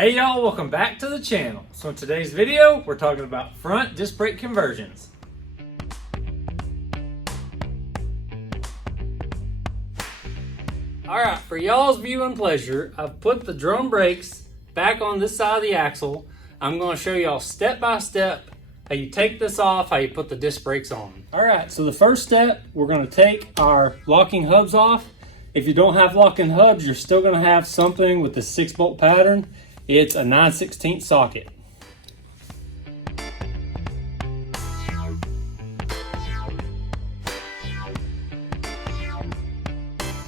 Hey y'all, welcome back to the channel. So in today's video, we're talking about front disc brake conversions. Alright, for y'all's viewing pleasure, I've put the drum brakes back on this side of the axle. I'm going to show y'all step by step how you take this off, how you put the disc brakes on. Alright, so the first step, we're going to take our locking hubs off. If you don't have locking hubs, you're still going to have something with the 6-bolt pattern. It's a 9/16 socket.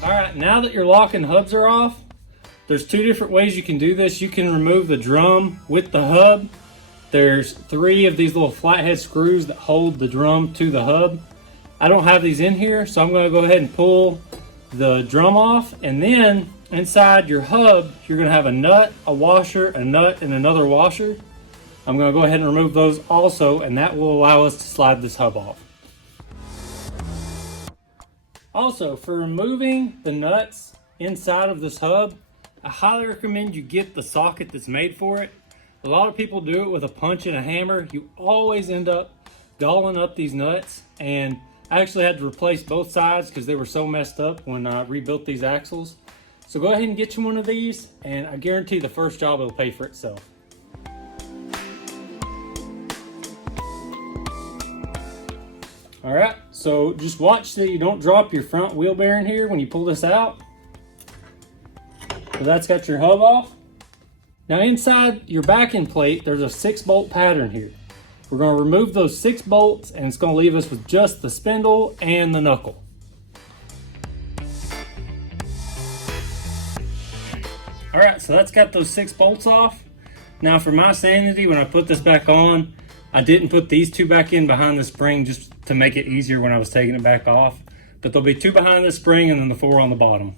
Alright, now that your locking hubs are off, there's two different ways you can do this. You can remove the drum with the hub. There's 3 of these little flathead screws that hold the drum to the hub. I don't have these in here, so I'm going to go ahead and pull the drum off, and then inside your hub you're going to have a nut, a washer, a nut, and another washer. I'm going to go ahead and remove those also, and that will allow us to slide this hub off. Also, for removing the nuts inside of this hub, I highly recommend you get the socket that's made for it. A lot of people do it with a punch and a hammer. You always end up galling up these nuts, and I actually had to replace both sides because they were so messed up when I rebuilt these axles. So go ahead and get you one of these, and I guarantee the first job will pay for itself. All right, so just watch that you don't drop your front wheel bearing here when you pull this out. So that's got your hub off. Now inside your backing plate, there's a 6-bolt pattern here. We're going to remove those 6 bolts, and it's going to leave us with just the spindle and the knuckle. All right, so that's got those 6 bolts off. Now for my sanity, when I put this back on, I didn't put these 2 back in behind the spring just to make it easier when I was taking it back off. But there'll be 2 behind the spring and then the 4 on the bottom.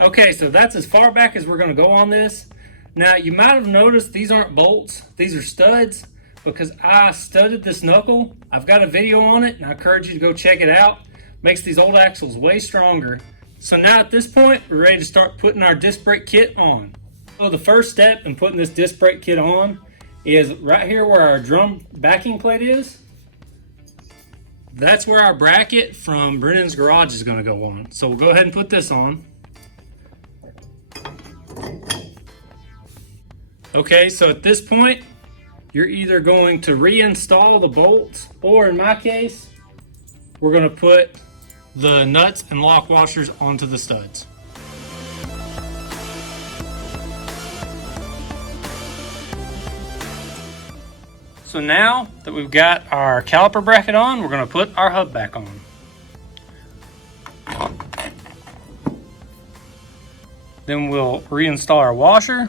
Okay, so that's as far back as we're going to go on this. Now, you might have noticed these aren't bolts, these are studs, because I studded this knuckle. I've got a video on it, and I encourage you to go check it out. Makes these old axles way stronger. So now at this point, we're ready to start putting our disc brake kit on. So the first step in putting this disc brake kit on is right here where our drum backing plate is. That's where our bracket from Brennan's Garage is going to go on. So we'll go ahead and put this on. Okay, so at this point, you're either going to reinstall the bolts, or in my case, we're going to put the nuts and lock washers onto the studs. So now that we've got our caliper bracket on, we're going to put our hub back on. Then we'll reinstall our washer,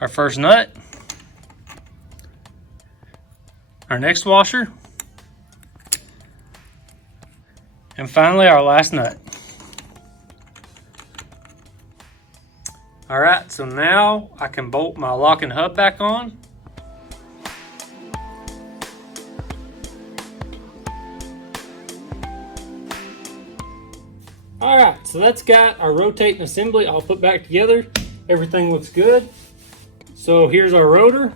our first nut, our next washer, and finally our last nut. All right, so now I can bolt my locking hub back on. All right, so that's got our rotating assembly all put back together. Everything looks good. So here's our rotor.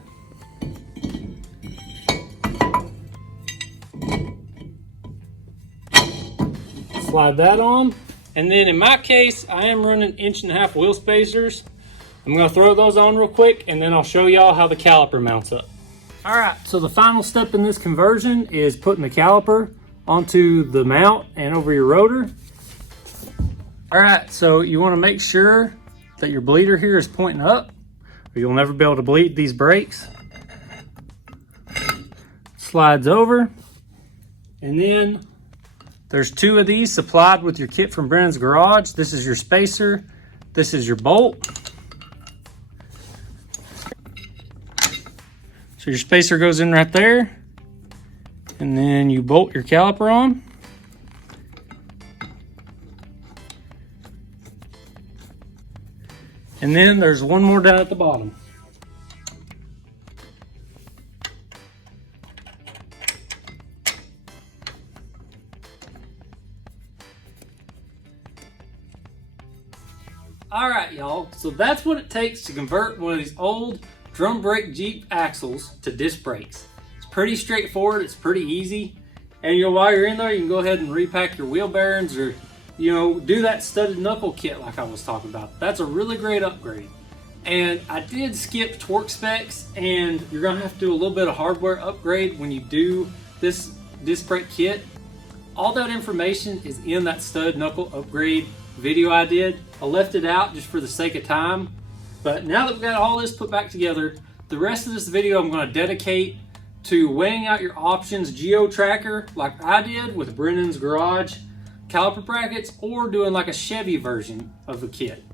Slide that on. And then in my case, I am running 1.5-inch wheel spacers. I'm gonna throw those on real quick, and then I'll show y'all how the caliper mounts up. All right, so the final step in this conversion is putting the caliper onto the mount and over your rotor. All right, so you wanna make sure that your bleeder here is pointing up, or you'll never be able to bleed these brakes. Slides over, and then there's 2 of these supplied with your kit from Brennan's Garage. This is your spacer, this is your bolt. So your spacer goes in right there, and then you bolt your caliper on. And then there's one more down at the bottom. All right, y'all, so that's what it takes to convert one of these old drum brake Jeep axles to disc brakes. It's pretty straightforward, it's pretty easy. And while you're in there, you can go ahead and repack your wheel bearings or, do that studded knuckle kit like I was talking about. That's a really great upgrade. And I did skip torque specs, and you're gonna have to do a little bit of hardware upgrade when you do this disc brake kit. All that information is in that stud knuckle upgrade video I did. I left it out just for the sake of time. But now that we've got all this put back together, the rest of this video I'm gonna dedicate to weighing out your options Geo Tracker like I did with Brennan's Garage, Caliper Brackets, or doing like a Chevy version of the kit.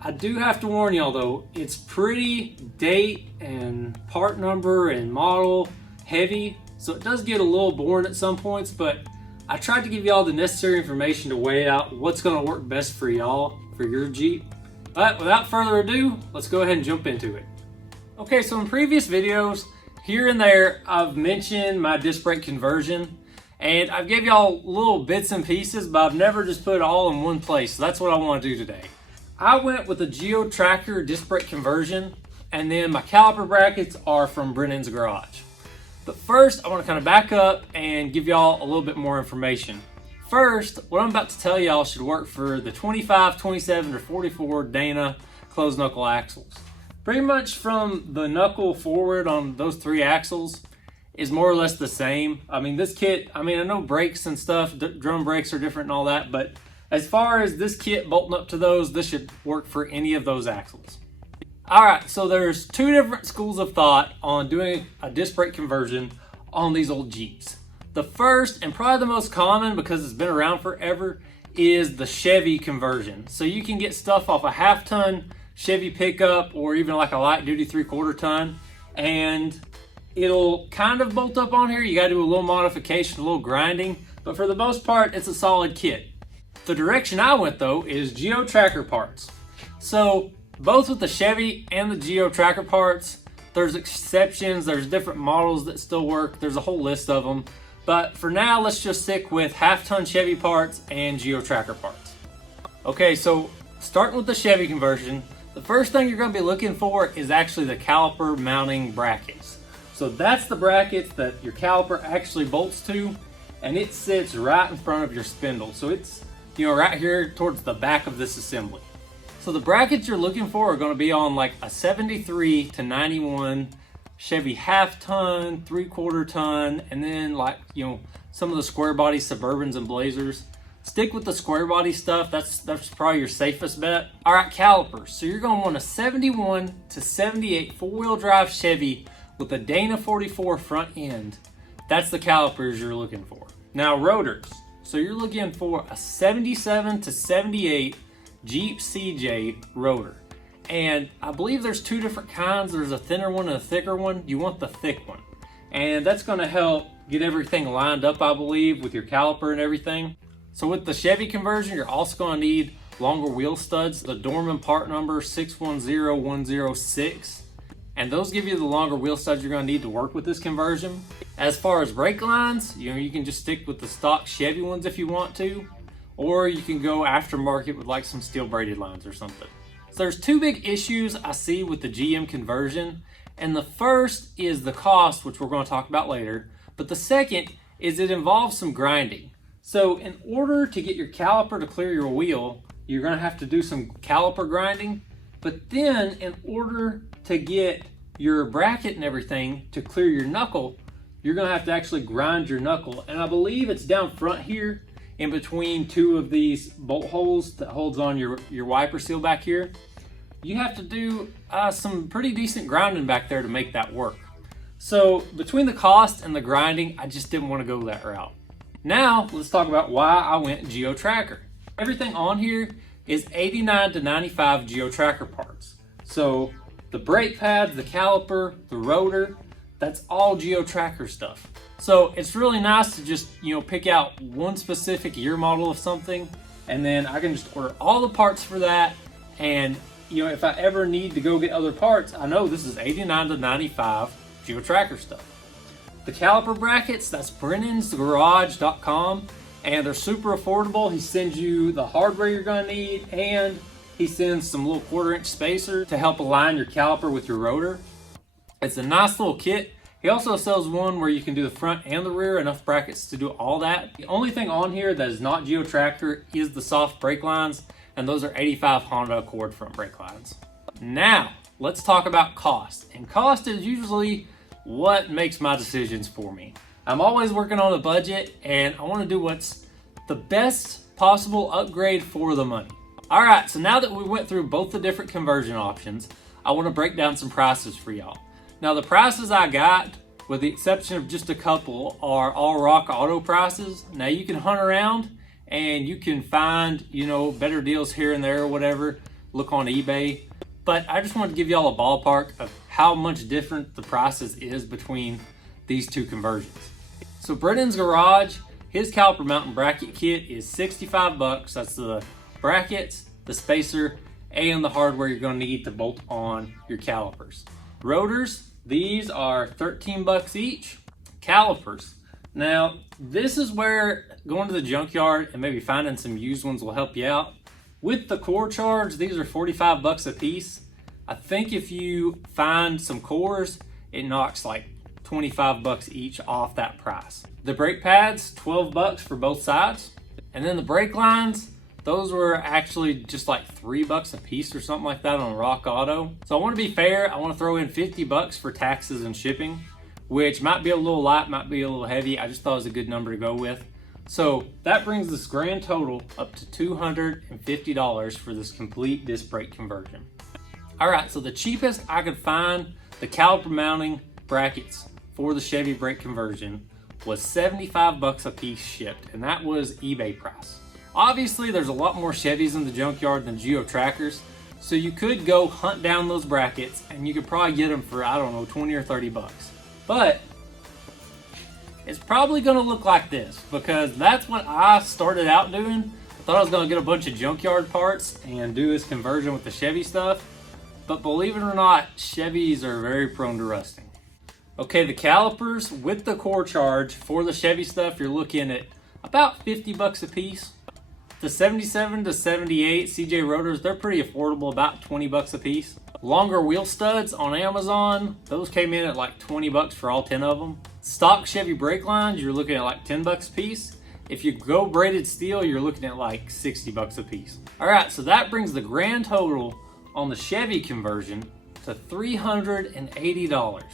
I do have to warn y'all though, it's pretty date and part number and model heavy, so it does get a little boring at some points, but I tried to give y'all the necessary information to weigh out what's gonna work best for y'all, for your Jeep. But without further ado, let's go ahead and jump into it. Okay, so in previous videos, here and there, I've mentioned my disc brake conversion, and I've gave y'all little bits and pieces, but I've never just put it all in one place, so that's what I wanna do today. I went with the Geo Tracker disc brake conversion, and then my Caliper brackets are from Brennan's Garage. But first, I want to kind of back up and give y'all a little bit more information. First, what I'm about to tell y'all should work for the 25, 27, or 44 Dana closed knuckle axles. Pretty much from the knuckle forward on those three axles is more or less the same. I mean, this kit, I know brakes and stuff, drum brakes are different and all that, but as far as this kit bolting up to those, this should work for any of those axles. All right, so there's two different schools of thought on doing a disc brake conversion on these old Jeeps. The first, and probably the most common because it's been around forever, is the Chevy conversion. So you can get stuff off a half-ton Chevy pickup or even like a light-duty 3/4 ton, and it'll kind of bolt up on here. You gotta do a little modification, a little grinding, but for the most part, it's a solid kit. The direction I went though is Geo Tracker parts. So both with the Chevy and the Geo Tracker parts, there's exceptions, there's different models that still work, there's a whole list of them. But for now, let's just stick with half-ton Chevy parts and Geo Tracker parts. Okay, so starting with the Chevy conversion, the first thing you're gonna be looking for is actually the caliper mounting brackets. So that's the brackets that your caliper actually bolts to, and it sits right in front of your spindle. So it's, right here towards the back of this assembly. So the brackets you're looking for are going to be on like a 73 to 91 Chevy half-ton, 3/4 ton, and then like, some of the square body Suburbans and Blazers. Stick with the square body stuff. That's probably your safest bet. All right, calipers. So you're going to want a 71 to 78 four-wheel drive Chevy with a Dana 44 front end. That's the calipers you're looking for. Now, rotors. So you're looking for a 77 to 78 Jeep CJ rotor. And I believe there's two different kinds. There's a thinner one and a thicker one. You want the thick one. And that's going to help get everything lined up, I believe, with your caliper and everything. So with the Chevy conversion, you're also going to need longer wheel studs. The Dorman part number 610106. And those give you the longer wheel studs you're going to need to work with this conversion. As far as brake lines, you can just stick with the stock Chevy ones if you want to. Or you can go aftermarket with like some steel braided lines or something. So there's two big issues I see with the GM conversion. And the first is the cost, which we're going to talk about later. But the second is it involves some grinding. So in order to get your caliper to clear your wheel, you're going to have to do some caliper grinding. But then in order to get your bracket and everything to clear your knuckle, you're going to have to actually grind your knuckle. And I believe it's down front here, in between two of these bolt holes that holds on your wiper seal back here. You have to do some pretty decent grinding back there to make that work. So between the cost and the grinding, I just didn't want to go that route. Now let's talk about why I went Geo Tracker. Everything on here is 89 to 95 Geo Tracker parts. So the brake pads, the caliper, the rotor, that's all Geo Tracker stuff. So it's really nice to just, pick out one specific year model of something, and then I can just order all the parts for that. And, if I ever need to go get other parts, I know this is 89 to 95 Geo Tracker stuff. The Caliper brackets, that's Brennan'sGarage.com, and they're super affordable. He sends you the hardware you're gonna need and he sends some little 1/4-inch spacer to help align your caliper with your rotor. It's a nice little kit. He also sells one where you can do the front and the rear, enough brackets to do all that. The only thing on here that is not Geo Tracker is the soft brake lines, and those are 85 Honda Accord front brake lines. Now, let's talk about cost. And cost is usually what makes my decisions for me. I'm always working on a budget, and I want to do what's the best possible upgrade for the money. All right, so now that we went through both the different conversion options, I want to break down some prices for y'all. Now, the prices I got, with the exception of just a couple, are all Rock Auto prices. Now, you can hunt around and you can find, better deals here and there or whatever. Look on eBay. But I just wanted to give y'all a ballpark of how much different the prices is between these two conversions. So Brennan's Garage, his caliper mounting bracket kit is $65. That's the brackets, the spacer, and the hardware you're going to need to bolt on your calipers. Rotors, these are $13 each. Calipers. Now, this is where going to the junkyard and maybe finding some used ones will help you out. With the core charge, these are $45 a piece. I think if you find some cores, it knocks like $25 each off that price. The brake pads, $12 for both sides. And then the brake lines, those were actually just like $3 a piece or something like that on Rock Auto. So I want to be fair. I want to throw in $50 for taxes and shipping, which might be a little light, might be a little heavy. I just thought it was a good number to go with. So that brings this grand total up to $250 for this complete disc brake conversion. All right, so the cheapest I could find the caliper mounting brackets for the Chevy brake conversion was $75 a piece shipped, and that was eBay price. Obviously, there's a lot more Chevys in the junkyard than Geo Trackers, so you could go hunt down those brackets and you could probably get them for, I don't know, 20 or 30 bucks. But it's probably gonna look like this because that's what I started out doing. I thought I was gonna get a bunch of junkyard parts and do this conversion with the Chevy stuff, but believe it or not, Chevys are very prone to rusting. Okay, the calipers with the core charge for the Chevy stuff, you're looking at about $50 a piece. The 77 to 78 CJ Rotors, they're pretty affordable, about $20 a piece. Longer wheel studs on Amazon, those came in at like $20 for all 10 of them. Stock Chevy brake lines, you're looking at like $10 a piece. If you go braided steel, you're looking at like $60 a piece. All right, so that brings the grand total on the Chevy conversion to $380.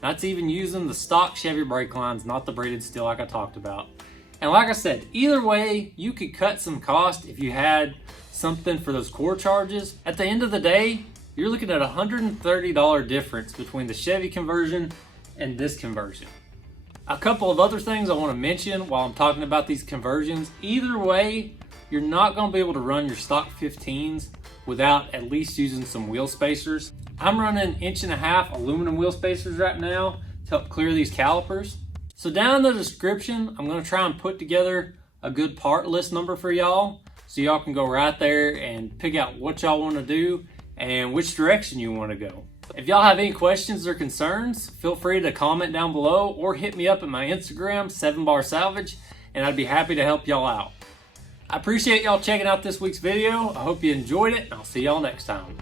That's even using the stock Chevy brake lines, not the braided steel like I talked about. And like I said, either way, you could cut some cost if you had something for those core charges. At the end of the day, you're looking at a $130 difference between the Chevy conversion and this conversion. A couple of other things I want to mention while I'm talking about these conversions. Either way, you're not going to be able to run your stock 15s without at least using some wheel spacers. I'm running 1.5" aluminum wheel spacers right now to help clear these calipers. So down in the description, I'm going to try and put together a good part list number for y'all so y'all can go right there and pick out what y'all want to do and which direction you want to go. If y'all have any questions or concerns, feel free to comment down below or hit me up at my Instagram, 7bar Salvage, and I'd be happy to help y'all out. I appreciate y'all checking out this week's video. I hope you enjoyed it, and I'll see y'all next time.